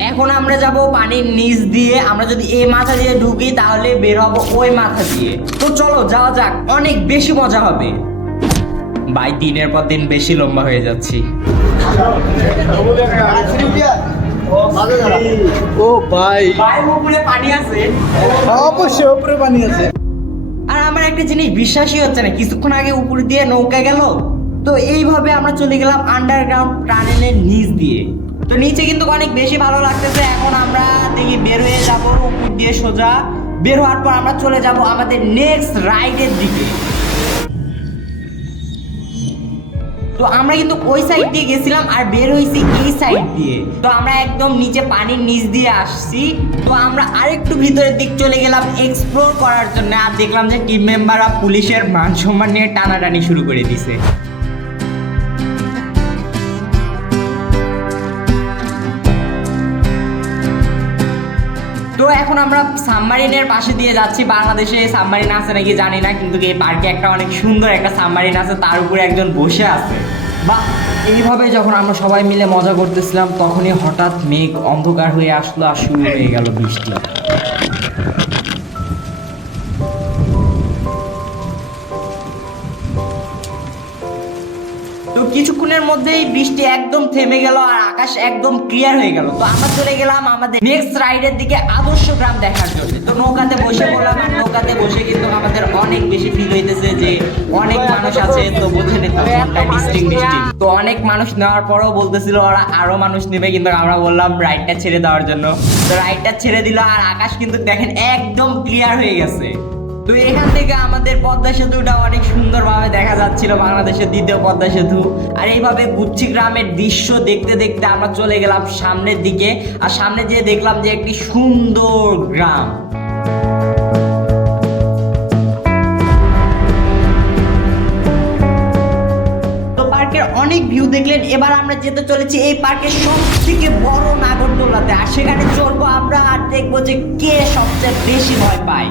এখন আমরা যাব পানির নিচ দিয়ে। আমরা যদি এই মাথা দিয়ে ঢুকি তাহলে বের হব ওই মাথা দিয়ে। তো চলো যাওয়া যাক। অনেক বেশি মজা হবে। ভাই দিনের পর দিন বেশি লম্বা হয়ে যাচ্ছি। ও ভাই। ভাই উপরে পানি আছে। অবশ্যই উপরে পানি আছে। আর আমার একটা জিনিস বিশ্বাসই হচ্ছে না কিছুক্ষণ আগে উপর দিয়ে নৌকা গেল। তো এইভাবে আমরা চলে গেলাম আন্ডারগ্রাউন্ড টানেলের নিচ দিয়ে। তো নিচে কিন্তু অনেক বেশি ভালো লাগতেছে। এখন আমরা দেখি বের হয়ে যাব উপর দিয়ে সোজা। বের হওয়ার পর আমরা চলে যাব আমাদের নেক্সট রাইডের দিকে। তো আমরা কিন্তু ওই সাইড দিয়ে গেছিলাম আর বের হয়েছি এই সাইড দিয়ে। তো আমরা একদম নিচে পানির নিচ দিয়ে আসছি। তো আমরা আরেকটু ভিতরের দিক চলে গেলাম এক্সপ্লোর করার জন্য। আর দেখলাম যে টিম মেম্বাররা পুলিশের মান সম্মান নিয়ে টানাটানি শুরু করে দিছে। তো এখন আমরা সাবমারিনের পাশে দিয়ে যাচ্ছি। বাংলাদেশে সাবমারিন আছে নাকি জানি না, কিন্তু এই পার্কে একটা অনেক সুন্দর একটা সাবমারিন আছে, তার উপরে একজন বসে আছে। বা, এইভাবে যখন আমরা সবাই মিলে মজা করতেছিলাম, তখনই হঠাৎ মেঘ অন্ধকার হয়ে আসলো আর শুরু হয়ে গেল বৃষ্টি। কিছুক্ষণের মধ্যেই বৃষ্টি একদম থেমে গেল আর আকাশ একদম ক্লিয়ার হয়ে গেল। তো আমরা চলে গেলাম আমাদের নেক্সট রাইডের দিকে আদর্শ গ্রাম দেখার জন্য। তো নৌকাতে বসে পড়লাম আর নৌকাতে বসে কিন্তু আমাদের অনেক বেশি ফিল হইতেছে যে অনেক মানুষ আছে, তো ডিস্ট্রিক্ট তো অনেক মানুষ নেওয়ার পরেও বলতেছিল ওরা আরও মানুষ নেবে, কিন্তু আমরা বললাম রাইডটা ছেড়ে দেওয়ার জন্য। তো রাইডটা ছেড়ে দিল আর আকাশ কিন্তু দেখেন একদম ক্লিয়ার হয়ে গেছে। তো এখান থেকে আমাদের পদ্মা সেতুটা অনেক সুন্দরভাবে দেখা যাচ্ছিল, বাংলাদেশের দ্বিতীয় পদ্মা সেতু। আর এইভাবে গুচ্ছি গ্রামের দৃশ্য দেখতে দেখতে আমরা চলে গেলাম সামনের দিকে, আর সামনে যেয়ে দেখলাম যে একটি সুন্দর গ্রাম। অনেক ভিউ দেখলেন, এবার আমরা যেতে চলেছি এই পার্কের সব থেকে বড় নাগরদোলাতে। আর সেখানে চলবো আমরা আর দেখব যে কে সবচেয়ে বেশি ভয় পায়।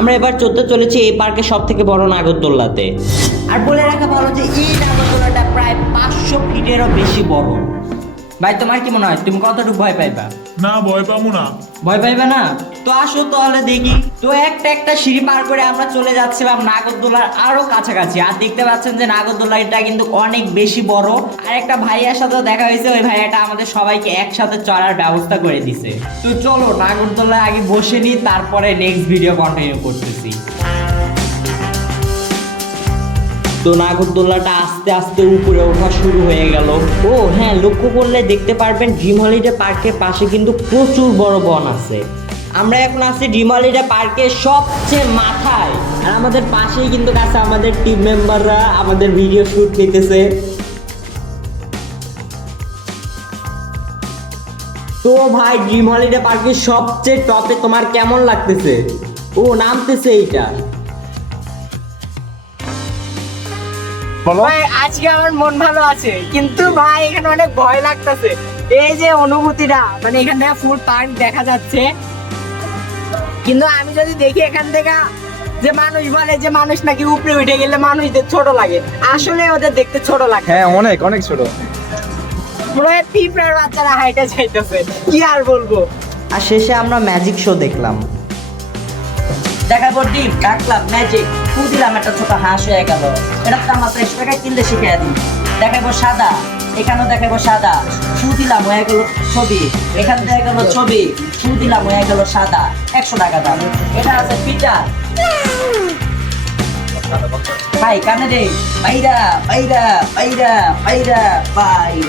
আমরা এবার চলতে চলেছি এই পার্কের সব থেকে বড় নাগরদোল্লাতে। আর বলে রাখা ভালো যে এই নাগরদোল্লাটা প্রায় পাঁচশো ফিটেরও বেশি বড়। ভাই তোমার কি মনে হয়? তুমি কতটুকু ভয় পাইবা? না ভয় পাবো না। ভয় পাইবে না? তো আসো তাহলে দেখি। তো একটা একটা সিঁড়ি পার করে আমরা চলে যাচ্ছিলাম নাগরদোলার আরও কাছাকাছি। আর দেখতে পাচ্ছেন যে নাগরদোলাটা কিন্তু অনেক বেশি বড়। আর একটা ভাইয়ার সাথে দেখা হয়েছে। ওই ভাইয়াটা আমাদের সবাইকে একসাথে চড়ার ব্যবস্থা করে দিছে। তো চলো নাগরদোলায় আগে বসে নি তারপরে নেক্সট ভিডিও কন্টিনিউ করতেছি। তো নাগরদোল্লাটা আস্তে আস্তে উপরে ওঠা শুরু হয়ে গেল। ও হ্যাঁ লক্ষ্য করলে দেখতে পারবেন ড্রিম হলিডে পার্কের পাশে কিন্তু প্রচুর বড় বন আছে। আমরা এখন আছি ড্রিম হলিডে পার্কের সবচেয়ে মাথায়। আর আমাদের পাশেই কিন্তু আছে আমাদের টিম মেম্বাররা আমাদের ভিডিও শুট নিতেছে। তো ভাই ড্রিম হলিডে পার্কের সবচেয়ে টপে তোমার কেমন লাগতেছে? ও, নামতেছে এইটা। বলো। ভাই আজকে আমার মন ভালো আছে কিন্তু ভাই এখানে অনেক ভয় লাগতেছে। এই যে অনুভূতিটা মানে এখান থেকে ফুল পার্ক দেখা যাচ্ছে। কিন্তু আমি যদি দেখি এখান থেকে যে মানুষ বলে যে মানুষ নাকি উপরে উঠে গেলে মানুষদের ছোট লাগে আসলে ওদের দেখতে ছোট লাগে। হ্যাঁ অনেক অনেক ছোট। মনে হয় পিঁপড়ার বাচ্চারা হাইটে যাইতেছে কি আর বলব? আর শেষে আমরা ম্যাজিক শো দেখলাম। দেখাবো ডিম ডাকলাম ম্যাজিক ফু দিলাম, একটা ছোট হাঁস হয়ে গেল। এটা তো আমার একশো টাকা কিনলে শিখিয়ে দিই। দেখাবো সাদা, এখানেও দেখাবো সাদা। ফু দিলাম, হয়ে গেল ছবি। এখানে দেখা গেল ছবি। ফু দিলাম, হয়ে গেল সাদা। একশো টাকা দাম। এটা আছে পিঠা। ভাই, কানে রে বাইরা বাইরা বাইরা বাইরা বাইরা